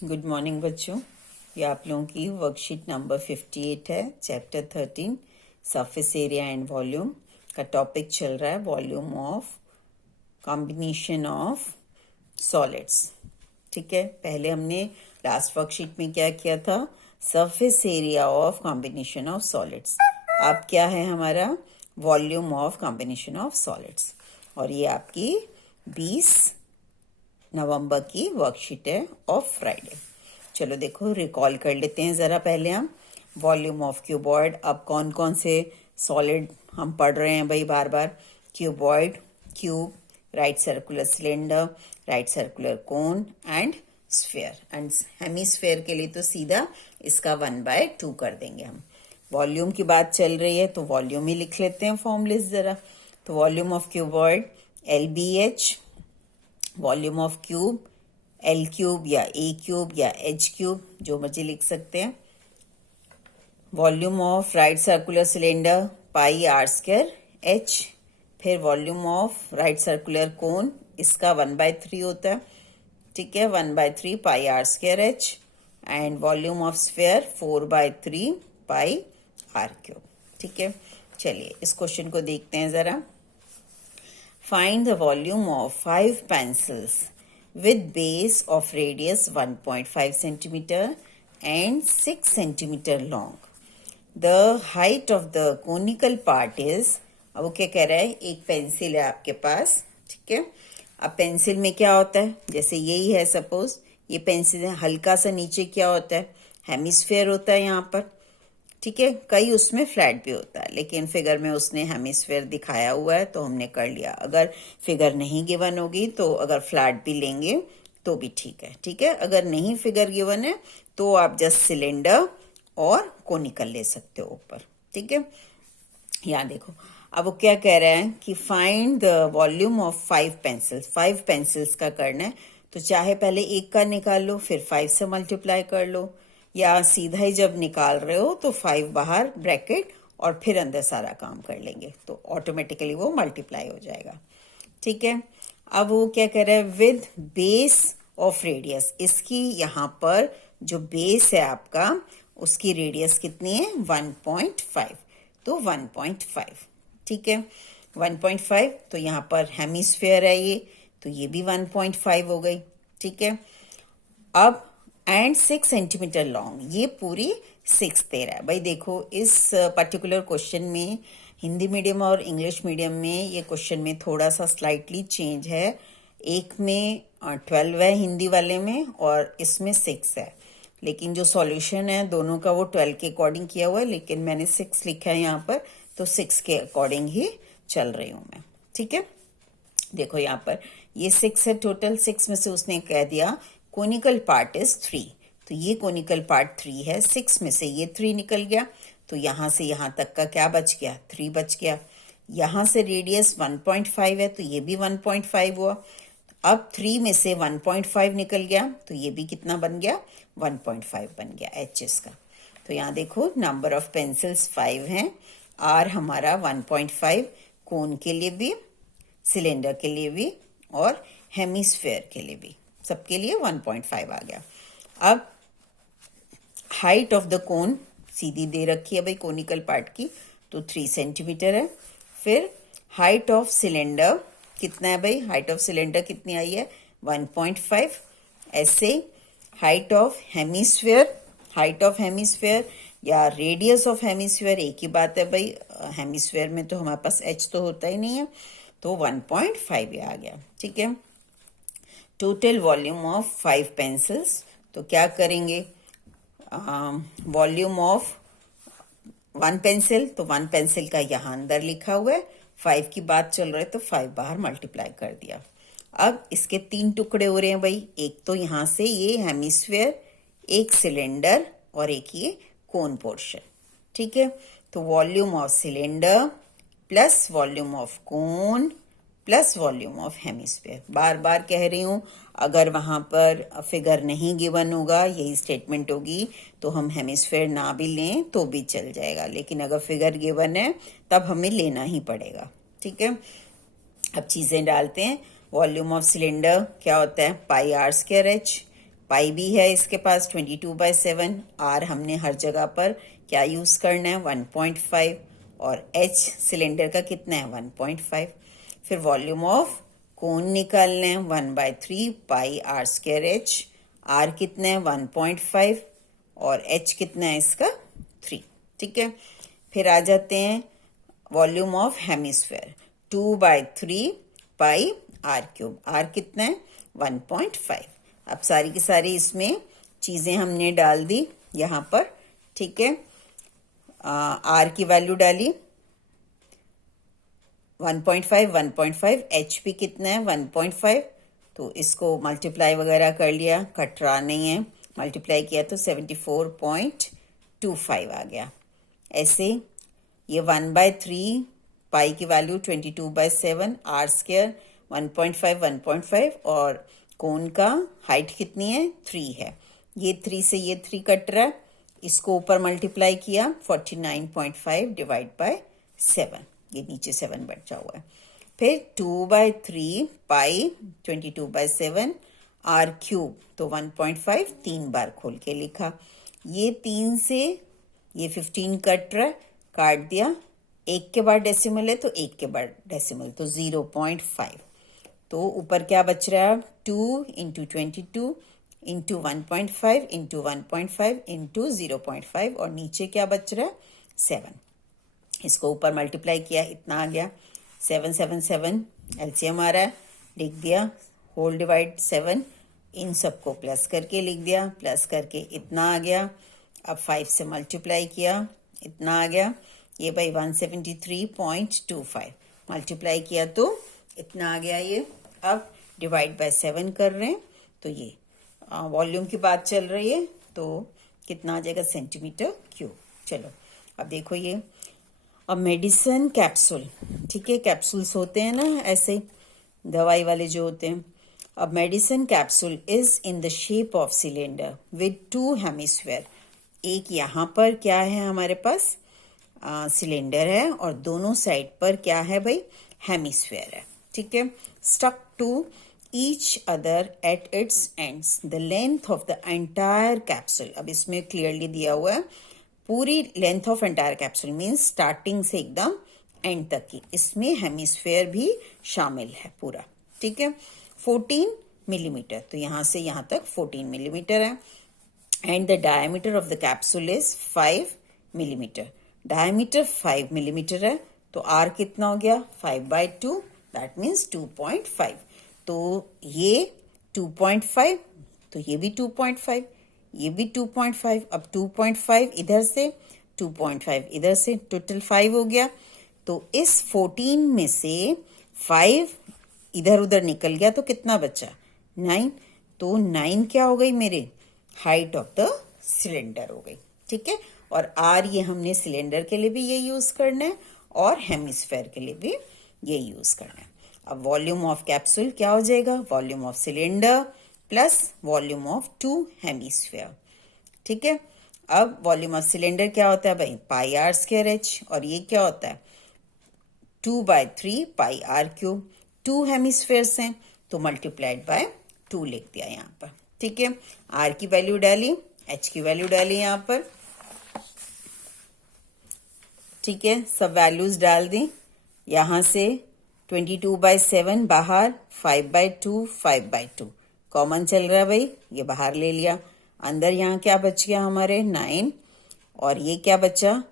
Good morning बच्चों। ये आप लोगों की वर्कशीट नंबर 58 है, chapter 13 surface area and volume का टॉपिक चल रहा है volume of combination of solids. ठीक है, पहले हमने लास्ट वर्कशीट में क्या किया था, surface area of combination of solids. अब क्या है हमारा volume of combination of solids, और ये आपकी 20 नवंबर की वर्कशीट है ऑफ फ्राइडे। चलो देखो रिकॉल कर लेते हैं ज़रा पहले हम वॉल्यूम ऑफ क्यूबॉइड। अब कौन कौन से सॉलिड हम पढ़ रहे हैं भाई बार बार, cuboid, cube, right circular cylinder, right circular cone and sphere. And hemisphere के लिए तो सीधा इसका 1/2 कर देंगे हम। वॉल्यूम की बात चल रही है तो वॉल्यूम ही लिख लेते हैं फॉर्मूले ज़रा। तो volume of cuboid LBH, volume of cube L cube या A क्यूब या H क्यूब, जो मर्जी लिख सकते हैं। Volume of right circular cylinder pi r² H। फिर वॉल्यूम ऑफ राइट सर्कुलर कोन, इसका 1/3 होता है, ठीक है, 1/3 पाई r² H। And volume of sphere 4/3 pi r³। ठीक है, चलिए इस क्वेश्चन को देखते हैं जरा। Find the volume of 5 pencils with base of radius 1.5 centimeter and 6 centimeter long. The height of the conical part is, अब वो क्या कह रहा है, एक पेंसिल है आपके पास, ठीक है। अब पेंसिल में क्या होता है, जैसे यही है सपोज, ये पेंसिल है, हल्का सा नीचे क्या होता है, हेमिस्फेयर होता है यहाँ पर, ठीक है। कई उसमें फ्लैट भी होता है, लेकिन फिगर में उसने हेमिस्फेयर दिखाया हुआ है तो हमने कर लिया। अगर फिगर नहीं गिवन होगी तो अगर फ्लैट भी लेंगे तो भी ठीक है, ठीक है। अगर नहीं फिगर गिवन है तो आप जस्ट सिलेंडर और कोनिकल ले सकते हो ऊपर, ठीक है। यहाँ देखो, अब वो क्या कह रहा है कि find the volume of 5 pencils. 5 pencils का करना है तो चाहे पहले एक का निकाल लो फिर 5 से मल्टीप्लाई कर लो, या सीधा ही जब निकाल रहे हो तो 5 बाहर ब्रैकेट और फिर अंदर सारा काम कर लेंगे तो ऑटोमेटिकली वो मल्टीप्लाई हो जाएगा, ठीक है। अब वो क्या कह रहा है, विद बेस ऑफ रेडियस, इसकी यहाँ पर जो बेस है आपका उसकी रेडियस कितनी है 1.5, तो 1.5, ठीक है। 1.5 तो यहाँ पर हेमिस्फेयर है ये, तो ये भी 1.5 हो गई, ठीक है। अब एंड 6 सेंटीमीटर लॉन्ग, ये पूरी 6 दे रहा है भाई। देखो इस पर्टिकुलर क्वेश्चन में हिंदी मीडियम और इंग्लिश मीडियम में ये क्वेश्चन में थोड़ा सा स्लाइटली चेंज है। एक में 12 है हिंदी वाले में और इसमें 6 है, लेकिन जो सॉल्यूशन है दोनों का वो 12 के अकॉर्डिंग किया हुआ है, लेकिन मैंने 6 लिखा है यहाँ पर, तो 6 के अकॉर्डिंग ही चल रही हूँ मैं, ठीक है। देखो यहाँ पर ये 6 है टोटल, 6 में से उसने कह दिया कोनिकल पार्ट इज 3, तो ये कोनिकल पार्ट 3 है, 6 में से ये 3 निकल गया, तो यहाँ से यहाँ तक का क्या बच गया, 3 बच गया। यहाँ से रेडियस 1.5 है तो ये भी 1.5 हुआ। अब 3 में से 1.5 निकल गया तो ये भी कितना बन गया, 1.5 बन गया एचएस का। तो यहाँ देखो नंबर ऑफ पेंसिल्स 5 हैं, आर हमारा 1.5 कोन के लिए भी, सिलेंडर के लिए भी और हेमिस्फेयर के लिए भी, सबके लिए 1.5 आ गया। अब हाइट ऑफ द कोन सीधी दे रखी है भाई कोनिकल पार्ट की, तो 3 सेंटीमीटर है। फिर हाइट ऑफ सिलेंडर कितना है भाई, हाइट ऑफ सिलेंडर कितनी आई है 1.5। ऐसे height of hemisphere, height of hemisphere या रेडियस ऑफ हेमिस्फेयर एक ही बात है भाई, हेमिस्फेयर में तो हमारे पास एच तो होता ही नहीं है, तो 1.5 आ गया, ठीक है। टोटल वॉल्यूम ऑफ 5 पेंसिल्स, तो क्या करेंगे, वॉल्यूम ऑफ 1 पेंसिल, तो 1 पेंसिल का यहाँ अंदर लिखा हुआ है, 5 की बात चल रही है तो 5 बाहर मल्टीप्लाई कर दिया। अब इसके 3 टुकड़े हो रहे हैं भाई, एक तो यहाँ से ये हेमिस्फेयर, एक सिलेंडर और एक ये कोन पोर्शन, ठीक है। तो volume of cylinder plus volume of cone plus volume of hemisphere. बार बार कह रही हूँ, अगर वहाँ पर फिगर नहीं गिवन होगा, यही स्टेटमेंट होगी, तो हम हेमिस्फेयर ना भी लें तो भी चल जाएगा, लेकिन अगर फिगर गिवन है तब हमें लेना ही पड़ेगा, ठीक है। अब चीज़ें डालते हैं। वॉल्यूम ऑफ सिलेंडर क्या होता है, पाई r² H पाई भी है इसके पास 22/7। आर हमने हर जगह पर क्या यूज करना है 1.5 और एच सिलेंडर का कितना है 1.5। फिर वॉल्यूम ऑफ कोन निकालना है 1/3 pi r square H. Are कितना है 1.5 और एच कितना है इसका 3। ठीक है, फिर आ जाते हैं volume of hemisphere 2/3 pi r cube. R कितना है 1.5। अब सारी की सारी इसमें चीजें हमने डाल दी यहाँ पर। ठीक है, आर की वैल्यू डाली 1.5 1.5, एच पी कितना है 1.5, तो इसको मल्टीप्लाई वगैरह कर लिया, कटरा नहीं है, मल्टीप्लाई किया तो 74.25 आ गया। ऐसे ये 1/3 पाई की वैल्यू 22/7, आर स्क्वायर 1.5 1.5 और कोन का हाइट कितनी है 3 है। ये 3 से ये 3 कट रहा है, इसको ऊपर मल्टीप्लाई किया 49.5 डिवाइड बाय 7, ये नीचे 7 बचा हुआ है। फिर 2/3 पाई 22/7 आर क्यूब, तो 1.5 3 बार खोल के लिखा। ये 3 से ये 15 कट रहा है, काट दिया, एक के बाद डेसिमल है तो एक के बाद डेसिमल, तो 0.5। तो ऊपर क्या बच रहा है 2 इंटू 22 इंटू 1.5 इंटू 1.5 इंटू 0.5 और नीचे क्या बच रहा है 7। इसको ऊपर मल्टीप्लाई किया, इतना आ गया 7 7 7, एलसीएम आ रहा है, लिख दिया होल डिवाइड 7, इन सबको प्लस करके लिख दिया, प्लस करके इतना आ गया। अब 5 से मल्टीप्लाई किया, इतना आ गया, ये भाई 173.25 मल्टीप्लाई किया तो इतना आ गया ये। अब डिवाइड बाय 7 कर रहे हैं, तो ये वॉल्यूम की बात चल रही है, तो कितना आ जाएगा सेंटीमीटर क्यूब। चलो अब देखो ये, अब मेडिसिन कैप्सूल, ठीक है, कैप्सूल्स होते हैं ना ऐसे दवाई वाले जो होते हैं। अब medicine capsule is in the shape of cylinder with 2 hemisphere. एक यहाँ पर क्या है हमारे पास सिलेंडर है और दोनों साइड पर क्या है भाई हेमिस्फेयर है। ठीक है, stuck to each other at its ends the length of the entire capsule. अब इसमें क्लियरली दिया हुआ है पूरी length of entire capsule means starting से एकदम एंड तक की, इसमें हेमिस्फेयर भी शामिल है पूरा। ठीक है, 14 मिलीमीटर, तो यहां से यहां तक 14 मिलीमीटर है। And the diameter of the capsule is 5 millimetre. Diameter 5 millimetre है, तो आर कितना हो गया 5/2, दैट मीन्स 2.5। तो ये 2.5, तो ये भी 2.5, ये भी 2.5। अब 2.5 इधर से 2.5 इधर से, टोटल 5 हो गया। तो इस 14 में से 5 इधर उधर निकल गया तो कितना बचा 9। तो 9 क्या हो गई मेरे हाइट ऑफ द सिलेंडर हो गई। ठीक है, और आर ये हमने सिलेंडर के लिए भी ये यूज करना है और हेमिस्फेयर के लिए भी ये यूज करना है। अब वॉल्यूम ऑफ कैप्सूल क्या हो जाएगा, volume of cylinder plus volume of 2 hemisphere. ठीक है, अब वॉल्यूम ऑफ सिलेंडर क्या होता है भाई पाई आर स्क्वायर एच, और ये क्या होता है 2/3 पाई आर क्यूब। 2 हेमिस्फेयर्स हैं तो मल्टीप्लाइड बाय 2 लिख दिया यहाँ पर। ठीक है, आर की वैल्यू डाली, एच की वैल्यू डाली यहाँ पर। ठीक है, सब वैल्यूज डाल दी, यहां से 22/7 बाहर, 5/2 5/2 कॉमन चल रहा है भाई, ये बाहर ले लिया। अंदर यहाँ क्या बच गया हमारे 9, और ये क्या बचा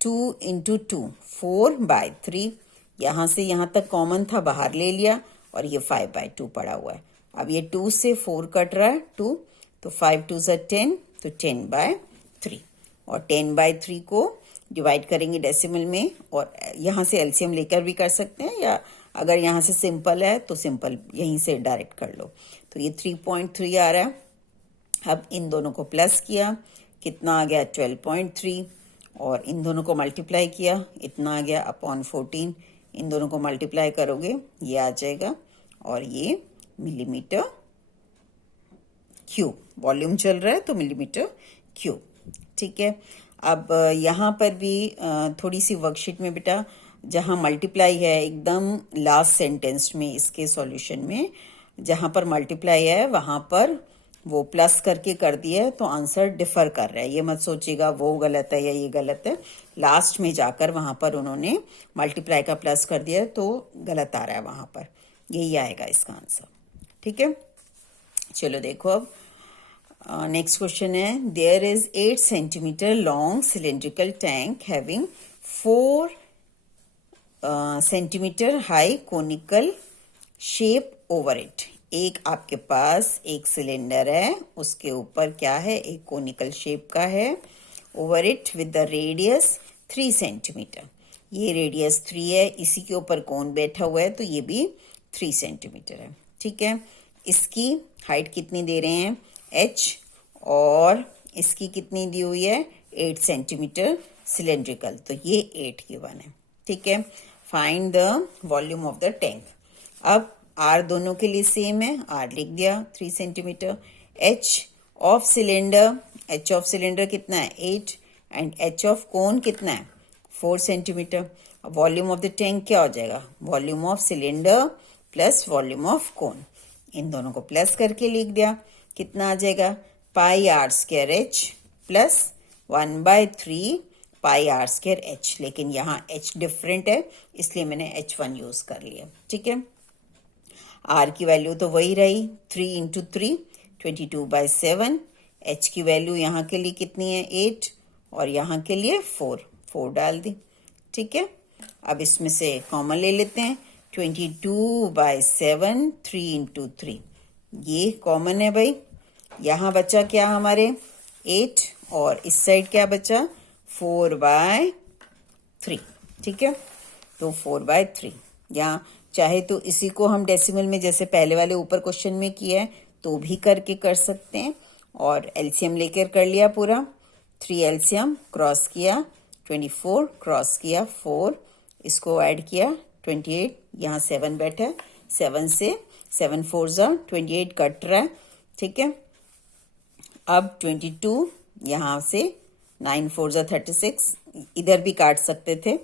2 इंटू 2 4/3। यहां से यहां तक कॉमन था, बाहर ले लिया, और ये 5/2 पड़ा हुआ है। अब ये 2 से 4 कट रहा है 2, तो 5 2 ज़ा 10, तो 10/3, और 10/3 को डिवाइड करेंगे डेसिमल में, और यहाँ से एलसीएम लेकर भी कर सकते हैं, या अगर यहाँ से सिंपल है तो सिंपल यहीं से डायरेक्ट कर लो। तो ये 3.3 आ रहा है। अब इन दोनों को प्लस किया, कितना आ गया 12.3, और इन दोनों को मल्टीप्लाई किया, इतना आ गया अपॉन 14। इन दोनों को मल्टीप्लाई करोगे ये आ जाएगा, और ये मिलीमीटर क्यूब, वॉल्यूम चल रहा है तो मिलीमीटर क्यूब। ठीक है, अब यहाँ पर भी थोड़ी सी वर्कशीट में बेटा जहाँ मल्टीप्लाई है एकदम लास्ट सेंटेंस में इसके सॉल्यूशन में, जहाँ पर मल्टीप्लाई है वहाँ पर वो प्लस करके कर दिया है तो आंसर डिफर कर रहा है। ये मत सोचिएगा वो गलत है या ये गलत है, लास्ट में जाकर वहां पर उन्होंने मल्टीप्लाई का प्लस कर दिया है तो गलत आ रहा है वहां पर, यही आएगा इसका आंसर। ठीक है, चलो देखो अब नेक्स्ट क्वेश्चन है, there is 8 centimetre long cylindrical tank having 4 centimetre high conical shape over it. एक आपके पास एक सिलेंडर है, उसके ऊपर क्या है, एक कोनिकल शेप का है, over it with the radius 3 centimetre. ये रेडियस 3 है, इसी के ऊपर कौन बैठा हुआ है तो ये भी 3 सेंटीमीटर है। ठीक है, इसकी हाइट कितनी दे रहे हैं h, और इसकी कितनी दी हुई है 8 सेंटीमीटर सिलेंड्रिकल, तो ये 8 गिवन है। ठीक है, find the volume of the tank. अब R दोनों के लिए सेम है, R लिख दिया 3 सेंटीमीटर। H ऑफ सिलेंडर कितना है 8, एंड H ऑफ कोन कितना है 4 centimetre. Volume of the tank क्या हो जाएगा, volume of cylinder plus volume of cone, इन दोनों को प्लस करके लिख दिया, कितना आ जाएगा pi r square h plus 1/3 pi r square h. लेकिन यहाँ h डिफरेंट है इसलिए मैंने h1 यूज कर लिया। ठीक है, r की वैल्यू तो वही रही 3 इंटू 3 22/7। h की वैल्यू यहाँ के लिए कितनी है 8 और यहाँ के लिए 4 डाल दी। ठीक है, अब इसमें से कॉमन ले लेते हैं, 22/7 3 इंटू 3, ये कॉमन है भाई। यहाँ बचा क्या हमारे 8 और इस साइड क्या बचा 4/3। ठीक है, तो 4/3, यहाँ चाहे तो इसी को हम डेसिमल में जैसे पहले वाले ऊपर क्वेश्चन में किया है तो भी करके कर सकते हैं, और एलसीएम लेकर कर लिया पूरा, 3 एलसीएम क्रॉस किया 24, क्रॉस किया 4, इसको ऐड किया 28, यहाँ 7 बैठा है, 7 से 7 4 28 कट रहा है। ठीक है, अब 22 यहाँ से 9 4 36, इधर भी काट सकते थे।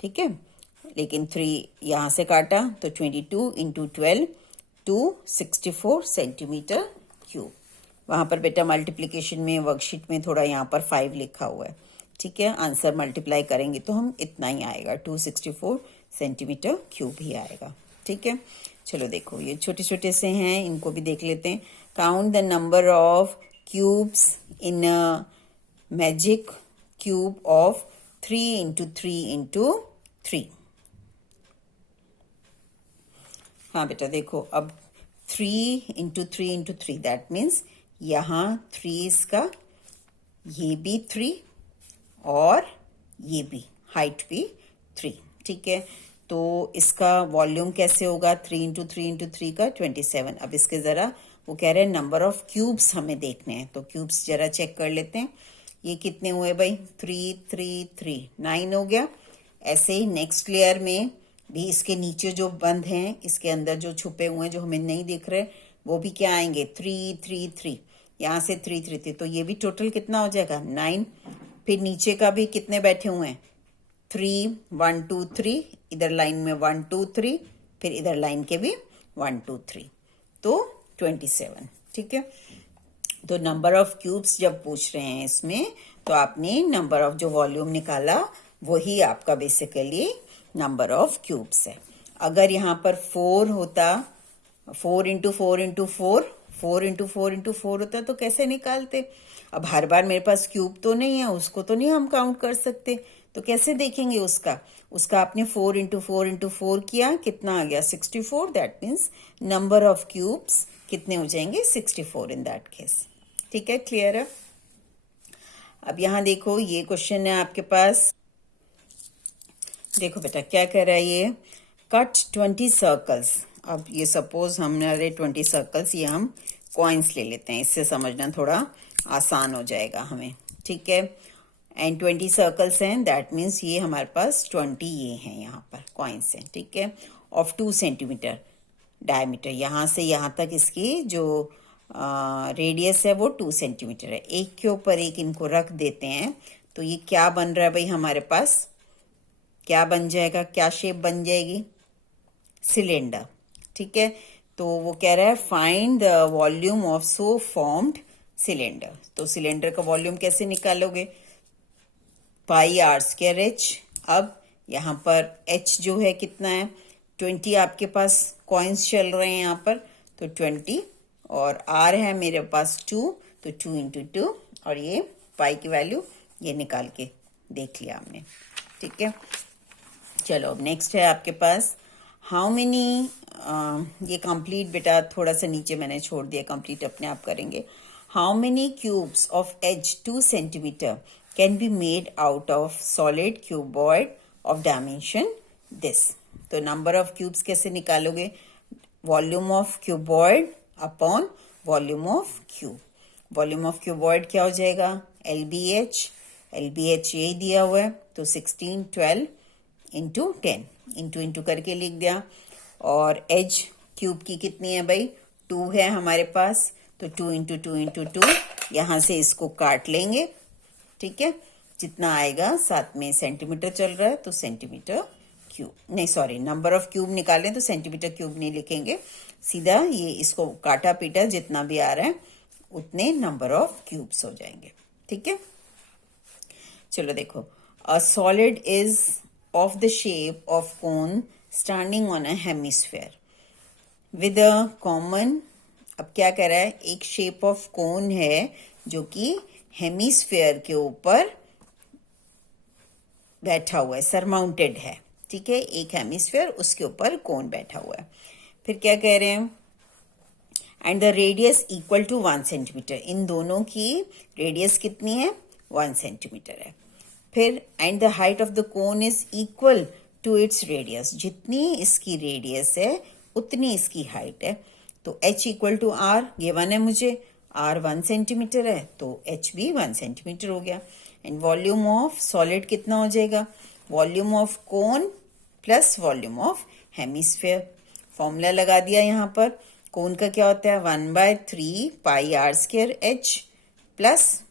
ठीक है, लेकिन 3 यहाँ से काटा तो 22 इंटू 12 264 सेंटीमीटर क्यूब। वहां पर बेटा मल्टीप्लिकेशन में वर्कशीट में थोड़ा यहाँ पर 5 लिखा हुआ है। ठीक है, आंसर मल्टीप्लाई करेंगे तो हम इतना ही आएगा, 264 सेंटीमीटर क्यूब ही आएगा। ठीक है, चलो देखो ये छोटे छोटे से हैं, इनको भी देख लेते हैं। Count the number of cubes in magic cube of 3 into 3 into 3। हाँ बेटा देखो, अब 3 इंटू 3 इंटू 3, दैट मीन्स यहाँ 3 इसका, ये भी 3 और ये भी, हाइट भी 3। ठीक है, तो इसका वॉल्यूम कैसे होगा 3 इंटू 3 इंटू 3 का 27। अब इसके जरा वो कह रहे हैं नंबर ऑफ क्यूब्स हमें देखने हैं, तो क्यूब्स जरा चेक कर लेते हैं। ये कितने हुए भाई 3 3 3 9 हो गया। ऐसे ही नेक्स्ट लेयर में भी इसके नीचे जो बंद हैं, इसके अंदर जो छुपे हुए हैं जो हमें नहीं दिख रहे, वो भी क्या आएंगे 3 3 3, यहाँ से 3 3 3, तो ये भी टोटल कितना हो जाएगा 9। फिर नीचे का भी कितने बैठे हुए हैं 3 1 2 3, इधर लाइन में 1 2 3, फिर इधर लाइन के भी 1 2 3, तो 27। ठीक है, तो नंबर ऑफ क्यूब्स जब पूछ रहे हैं इसमें, तो आपने नंबर ऑफ जो वॉल्यूम निकाला वही आपका बेसिकली नंबर ऑफ क्यूब्स है। अगर यहाँ पर 4 होता, 4 इंटू 4 इंटू 4, 4 इंटू 4 इंटू 4 होता तो कैसे निकालते। अब हर बार मेरे पास क्यूब तो नहीं है, उसको तो नहीं हम काउंट कर सकते, तो कैसे देखेंगे उसका आपने 4 इंटू 4 इंटू 4 किया, कितना आ गया 64। That means number of cubes कितने हो जाएंगे 64 इन दैट केस। ठीक है, क्लियर है। अब यहाँ देखो ये क्वेश्चन है आपके पास, देखो बेटा क्या कह रहा है ये, कट 20 सर्कल्स। अब ये सपोज हमारे 20 सर्कल्स, ये हम कॉइन्स ले लेते हैं, इससे समझना थोड़ा आसान हो जाएगा हमें। ठीक है, एंड 20 सर्कल्स हैं, दैट मीन्स ये हमारे पास 20 ये हैं यहाँ पर कॉइन्स हैं। ठीक है, ऑफ 2 सेंटीमीटर डायमीटर, यहाँ से यहाँ तक इसकी जो रेडियस है वो 2 सेंटीमीटर है। एक के ऊपर एक इनको रख देते हैं तो ये क्या बन रहा है भाई हमारे पास, क्या बन जाएगा, क्या शेप बन जाएगी सिलेंडर। ठीक है, तो वो कह रहा है find the volume of so formed cylinder. तो सिलेंडर का वॉल्यूम कैसे निकालोगे? पाई आर स्क्वायर एच। अब यहाँ पर एच जो है कितना है? 20 आपके पास कॉइन्स चल रहे हैं यहाँ पर, तो 20, और आर है मेरे पास 2, तो 2 इंटू 2, और ये पाई की वैल्यू ये निकाल के देख लिया हमने। ठीक है, चलो अब नेक्स्ट है आपके पास हाउ मेनी, ये कंप्लीट बेटा थोड़ा सा नीचे मैंने छोड़ दिया, कंप्लीट अपने आप करेंगे। How many cubes of edge 2 centimetre can be made out of solid cuboid of dimension this. तो नंबर ऑफ क्यूब्स कैसे निकालोगे? Volume of cuboid upon volume of cube. Volume of cuboid क्या हो जाएगा? LBH। LBH यही दिया हुआ है, तो 16 12 इंटू 10 इंटू करके लिख दिया। और एज क्यूब की कितनी है भाई? 2 है हमारे पास, तो 2 इंटू 2 इंटू 2, यहाँ से इसको काट लेंगे। ठीक है, जितना आएगा, साथ में सेंटीमीटर चल रहा है तो सेंटीमीटर क्यूब, नहीं सॉरी, नंबर ऑफ क्यूब निकालें तो सेंटीमीटर क्यूब नहीं लिखेंगे, सीधा ये इसको काटा पीटा जितना भी आ रहा है उतने नंबर ऑफ क्यूब्स हो जाएंगे। ठीक है, चलो देखो, a solid is of the shape of cone standing on a hemisphere with a common. अब क्या कह रहा है? एक शेप ऑफ कोन है जो कि हेमिस्फेयर के ऊपर बैठा हुआ है, सरमाउंटेड है। ठीक है, एक हेमिस्फेयर, उसके ऊपर कोन बैठा हुआ है। फिर क्या कह रहे हैं? And the radius equal to 1 centimetre. इन दोनों की रेडियस कितनी है? 1 सेंटीमीटर है। फिर and the height of the cone is equal to its radius. जितनी इसकी रेडियस है उतनी इसकी हाइट है। तो h equal to r given है मुझे, r 1 सेंटीमीटर है तो h भी 1 सेंटीमीटर हो गया। एंड वॉल्यूम ऑफ सॉलिड कितना हो जाएगा? Volume of cone plus volume of hemisphere. Formula लगा दिया यहाँ पर। कोन का क्या होता है? 1/3 pi r square h plus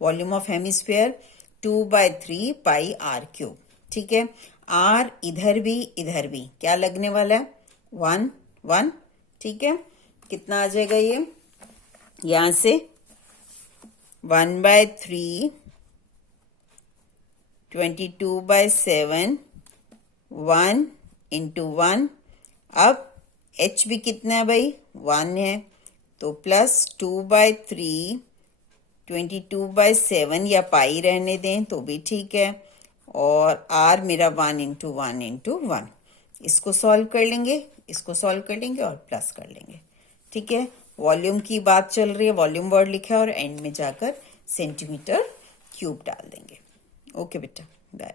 volume of hemisphere 2/3 pi r cube. ठीक है, आर इधर भी क्या लगने वाला है? 1 1। ठीक है, कितना आ जाएगा ये? यहां से 1/3 22/7 1 इंटू 1। अब h भी कितना है भाई? 1 है, तो प्लस 2/3 22/7, या पाई रहने दें तो भी ठीक है, और r मेरा 1 इंटू 1 इंटू 1। इसको सॉल्व कर लेंगे, इसको सॉल्व कर लेंगे और प्लस कर लेंगे। ठीक है, वॉल्यूम की बात चल रही है, वॉल्यूम वर्ड लिखा है, और एंड में जाकर सेंटीमीटर क्यूब डाल देंगे। ओके बेटा, बाय।